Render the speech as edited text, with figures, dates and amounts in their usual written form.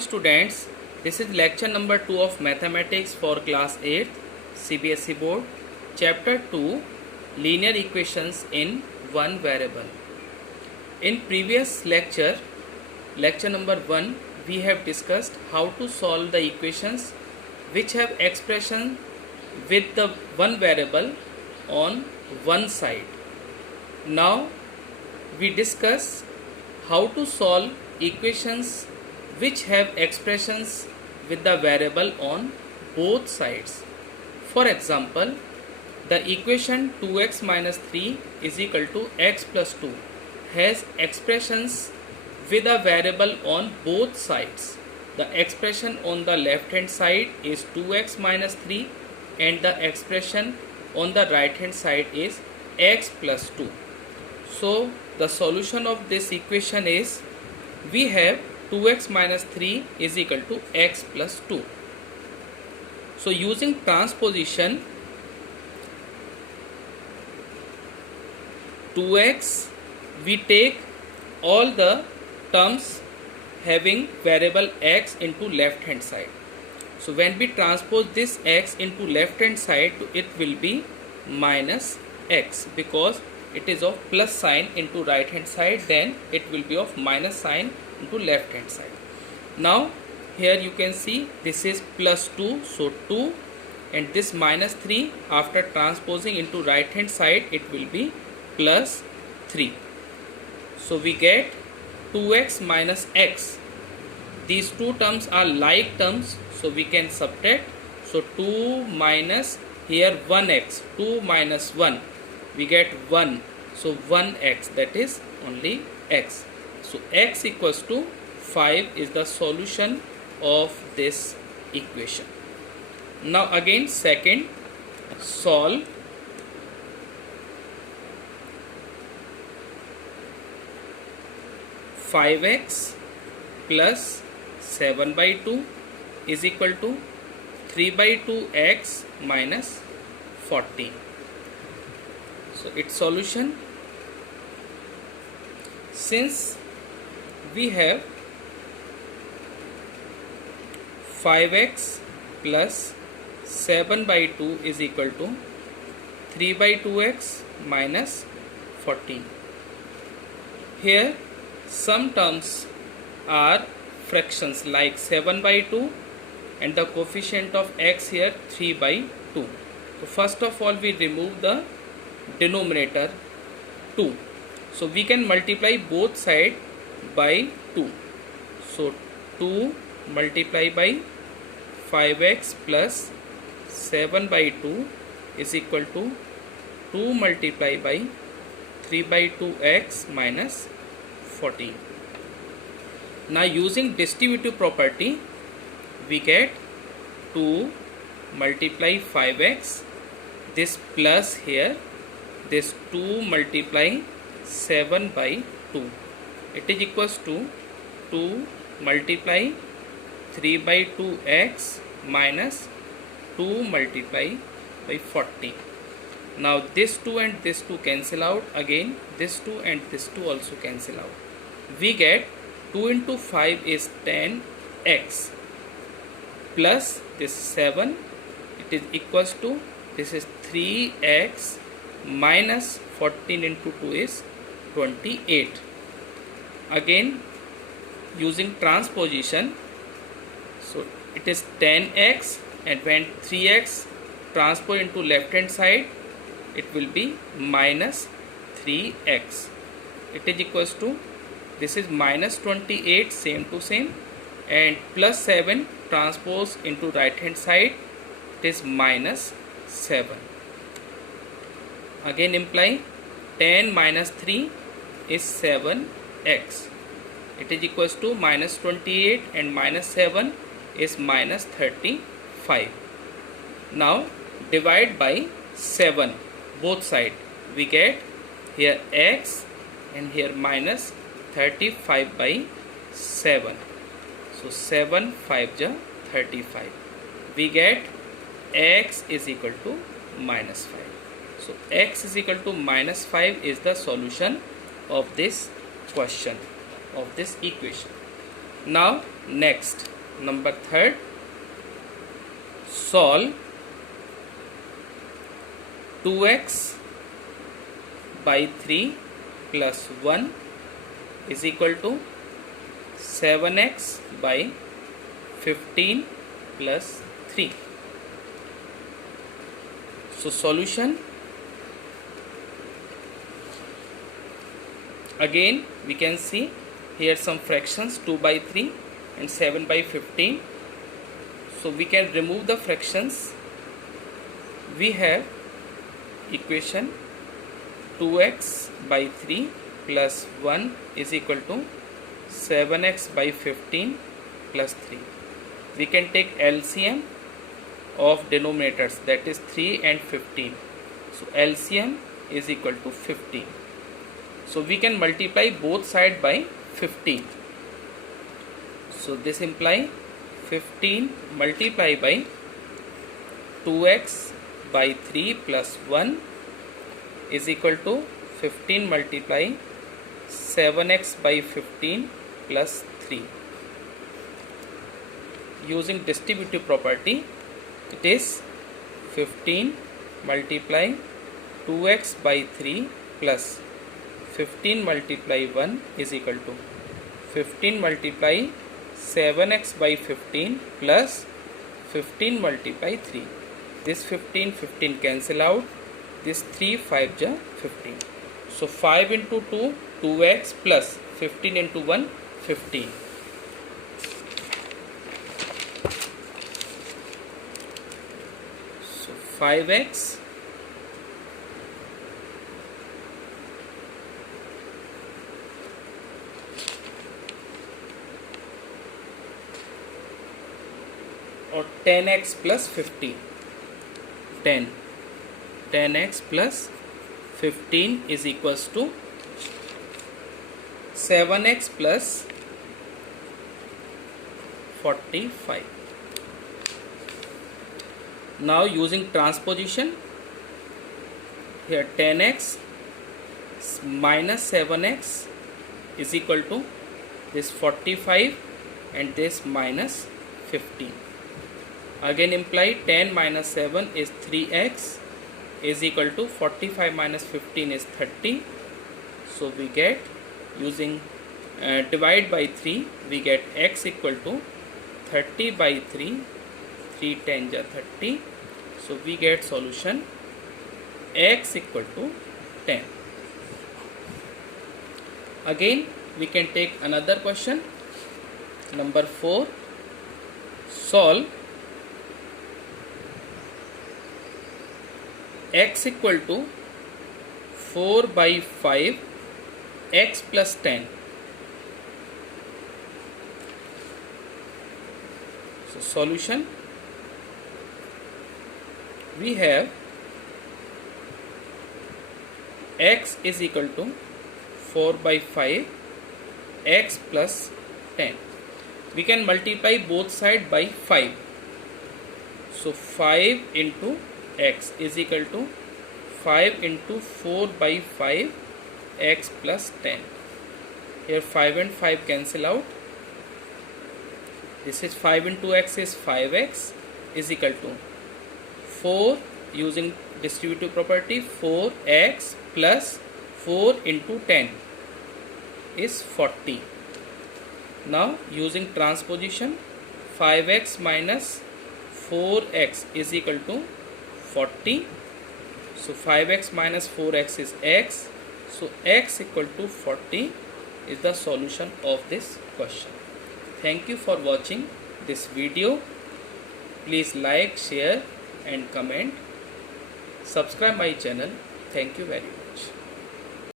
Students, this is lecture number 2 of mathematics for class 8 CBSE board, chapter 2, linear equations in one variable. In previous lecture number 1, we have discussed how to solve the equations which have expression with the one variable on one side. Now we discuss how to solve equations which have expressions with the variable on both sides. For example, the equation 2x minus 3 is equal to x plus 2 has expressions with a variable on both sides. The expression on the left hand side is 2x minus 3 and the expression on the right hand side is x plus 2. So the solution of this equation is, we have 2x minus 3 is equal to x plus 2. So using transposition, 2x, we take all the terms having variable x into left hand side. So when we transpose this x into left hand side, it will be minus x, because it is of plus sign into right hand side, then it will be of minus sign into left hand side. Now here you can see this is plus 2, so 2, and this minus 3, after transposing into right hand side, it will be plus 3. So we get 2x minus x. These two terms are like terms, so we can subtract. So 2 minus here 1x, 2 minus 1, we get 1. So 1x, that is only x. So x equals to 5 is the solution of this equation. Now again second, solve five x plus 7 by 2 is equal to 3 by 2x minus 14. So its solution, since we have 5x plus 7 by 2 is equal to 3 by 2x minus 14. Here some terms are fractions like 7 by 2 and the coefficient of x here 3 by 2. So first of all we remove the denominator 2. So we can multiply both sides by 2. So 2 multiply by 5x plus 7 by 2 is equal to 2 multiply by 3 by 2x minus 14. Now using distributive property, we get 2 multiply 5x, this plus here, this 2 multiply 7 by 2. It is equals to 2 multiply 3 by 2x minus 2 multiply by 40. Now this 2 and this 2 cancel out, again this 2 and this 2 also cancel out. We get 2 into 5 is 10x plus this 7, it is equals to, this is 3x minus 14 into 2 is 28. Again using transposition, so it is 10x, and when 3x transpose into left hand side, it will be minus 3x. It is equals to, this is minus 28, same to same, and plus 7 transpose into right hand side, it is minus 7. Again imply 10 minus 3 is 7x. It is equals to minus 28 and minus 7 is minus 35. Now divide by 7 both sides. We get here x and here minus 35 by 7. So 7 5 ja 35. We get x is equal to minus 5. So x is equal to minus 5 is the solution of this question, of this equation. Now Next, number third, solve 2x by 3 plus 1 is equal to 7x by 15 plus 3. So solution, again we can see here some fractions, 2 by 3 and 7 by 15. So we can remove the fractions. We have equation 2x by 3 plus 1 is equal to 7x by 15 plus 3. We can take LCM of denominators, that is 3 and 15. So LCM is equal to 15. So we can multiply both sides by 15. So this implies 15 multiplied by 2x by 3 plus 1 is equal to 15 multiply 7x by 15 plus 3. Using distributive property, it is 15 multiply 2x by 3 plus 15 multiply 1 is equal to 15 multiply 7x by 15 plus 15 multiply 3. This 15 cancel out. This 3 5 ja 15. So 5 into 2 2x plus 15 into 1 15. So 5x or 10x plus 15. 10x plus 15 is equals to 7x plus 45. Now using transposition, here 10x minus 7x is equal to this 45 and this minus 15. Again imply 10 minus 7 is 3x is equal to 45 minus 15 is 30. So we get, using divide by 3, we get x equal to 30 by 3, 3 10 ja 30. So we get solution x equal to 10. Again we can take another question, number 4. Solve x equal to 4 by 5 x plus 10. So solution, we have x is equal to 4 by 5 x plus 10. We can multiply both sides by 5. So 5 into x is equal to 5 into 4 by 5 x plus 10. Here 5 and 5 cancel out. This is 5 into x is 5x is equal to 4, using distributive property, 4x plus 4 into 10 is 40. Now using transposition, 5x minus 4x is equal to 40. So 5x minus 4x is x. So x equal to 40 is the solution of this question. Thank you for watching this video. Please like, share and comment. Subscribe my channel. Thank you very much.